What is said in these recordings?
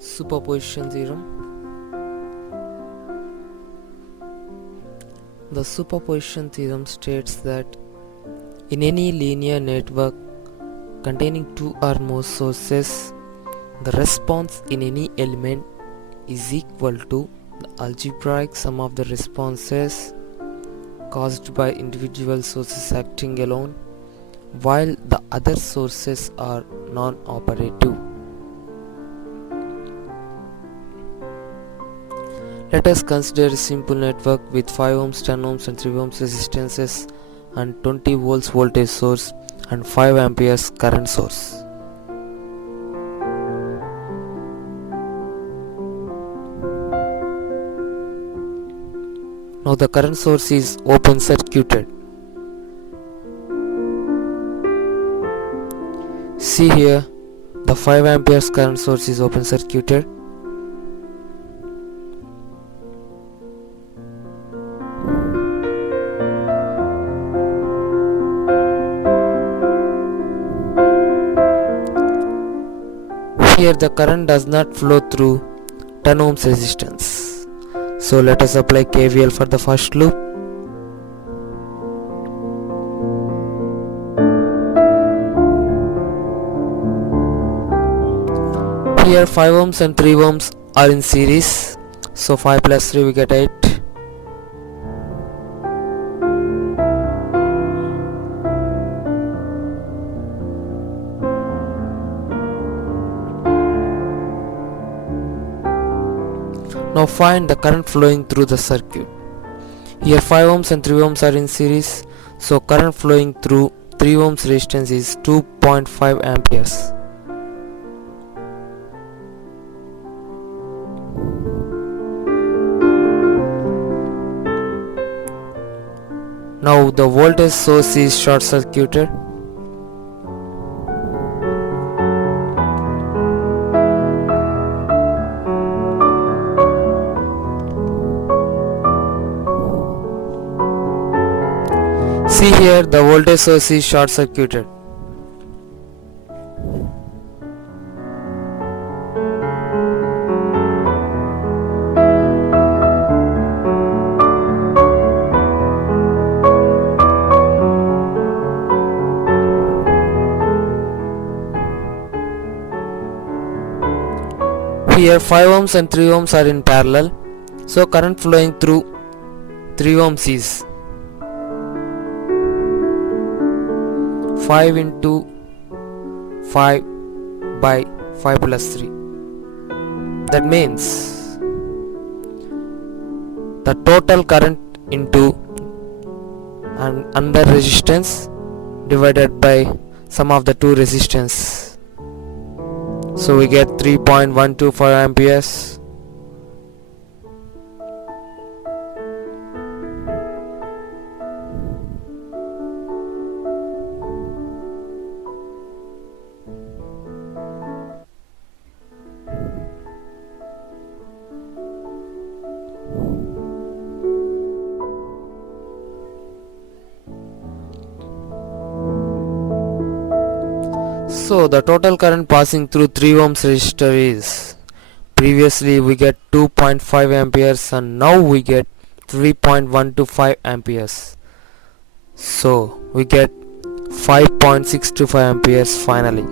Superposition theorem. The superposition theorem states that in any linear network containing two or more sources, the response in any element is equal to the algebraic sum of the responses caused by individual sources acting alone, while the other sources are non-operative. Let us consider a simple network with 5 ohms, 10 ohms and 3 ohms resistances and 20 volts voltage source and 5 amperes current source. Now the current source is open circuited. See here, the 5 amperes current source is open circuited. Here the current does not flow through 10 ohms resistance. So let us apply KVL for the first loop. Here 5 ohms and 3 ohms are in series. So 5 plus 3 we get 8. Now find the current flowing through the circuit. Here 5 ohms and 3 ohms are in series, so current flowing through 3 ohms resistance is 2.5 amperes. Now the voltage source is short circuited. See here, the voltage source is short circuited. Here 5 ohms and 3 ohms are in parallel, so current flowing through 3 ohms is 5 into 5 by 5 plus 3. That means the total current into and under resistance divided by sum of the two resistance. So we get 3.125 amperes. So the total current passing through 3 ohms resistor is, previously we get 2.5 amperes and now we get 3.125 amperes. So we get 5.625 amperes finally.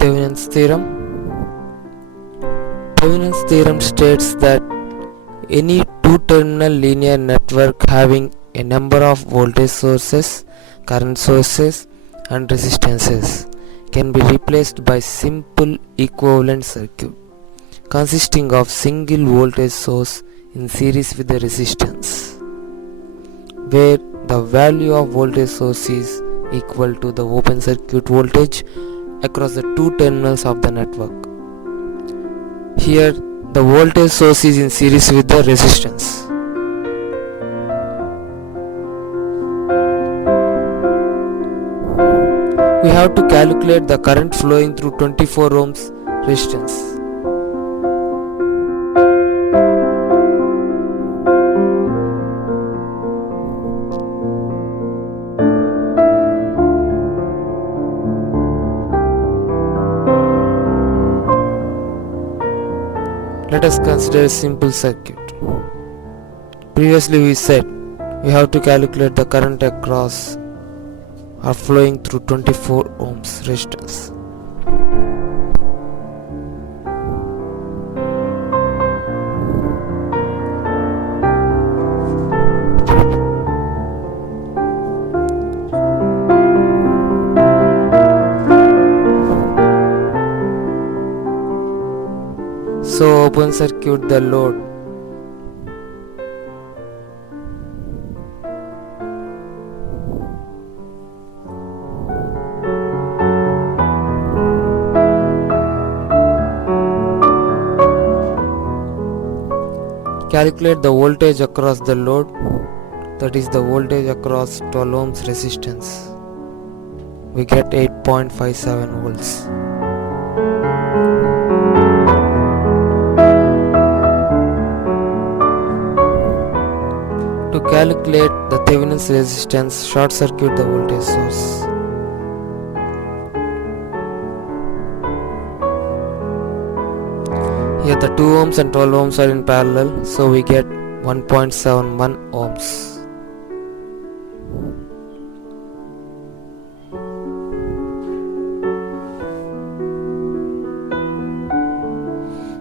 Thevenin's theorem. Thevenin's theorem states that any two-terminal linear network having a number of voltage sources, current sources and resistances can be replaced by simple equivalent circuit consisting of single voltage source in series with the resistance, where the value of voltage source is equal to the open circuit voltage across the two terminals of the network. Here the voltage source is in series with the resistance. We have to calculate the current flowing through 24 ohms resistance. Let us consider a simple circuit. Previously we said we have to calculate the current across or flowing through 24 ohms resistance. So open circuit the load. Calculate the voltage across the load, that is the voltage across 12 ohms resistance. We get 8.57 volts. To calculate the Thevenin's resistance, short circuit the voltage source. Here the 2 ohms and 12 ohms are in parallel, so we get 1.71 ohms.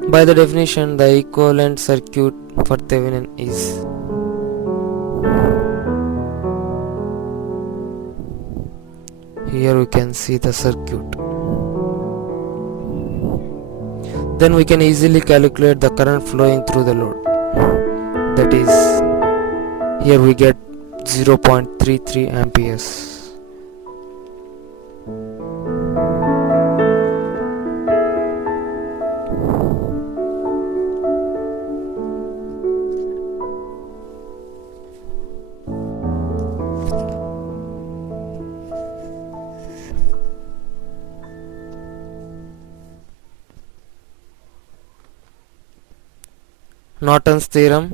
By the definition, the equivalent circuit for Thevenin is here we can see the circuit. Then we can easily calculate the current flowing through the load. That is, here we get 0.33 amperes. Norton's theorem.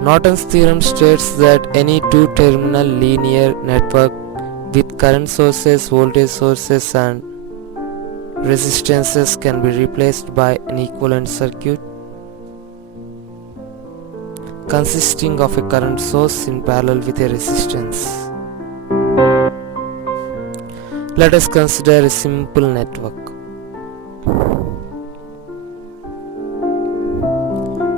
Norton's theorem states that any two-terminal linear network with current sources, voltage sources and resistances can be replaced by an equivalent circuit consisting of a current source in parallel with a resistance. Let us consider a simple network.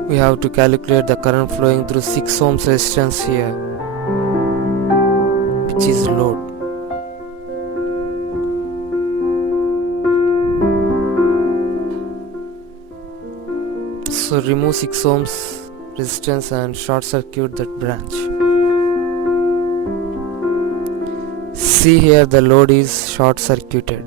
We have to calculate the current flowing through 6 ohms resistance here, which is load. So remove 6 ohms resistance and short circuit that branch. See here the load is short circuited.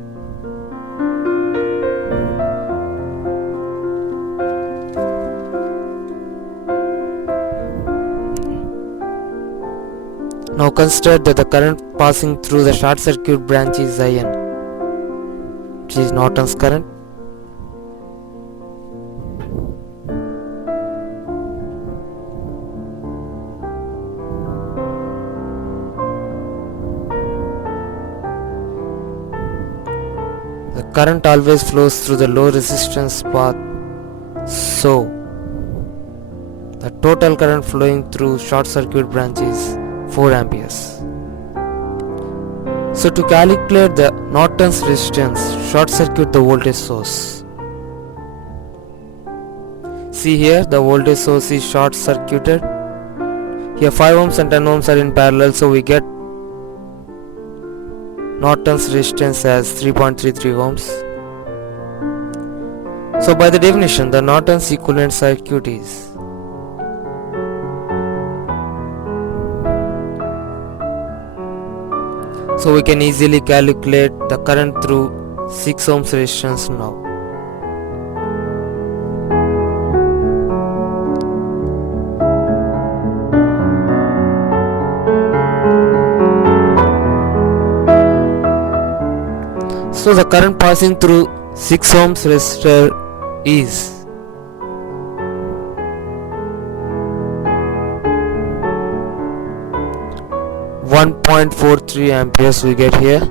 Now consider that the current passing through the short circuit branch is IN, which is Norton's current. The current always flows through the low resistance path, so the total current flowing through short circuit branch is 4 amperes. So to calculate the Norton's resistance, short circuit the voltage source. See here the voltage source is short circuited. Here 5 ohms and 10 ohms are in parallel, so we get Norton's resistance as 3.33 ohms. So by the definition, the Norton's equivalent circuit is so we can easily calculate the current through 6 ohms resistance now. So the current passing through 6 ohms resistor is 1.43 amperes we get here.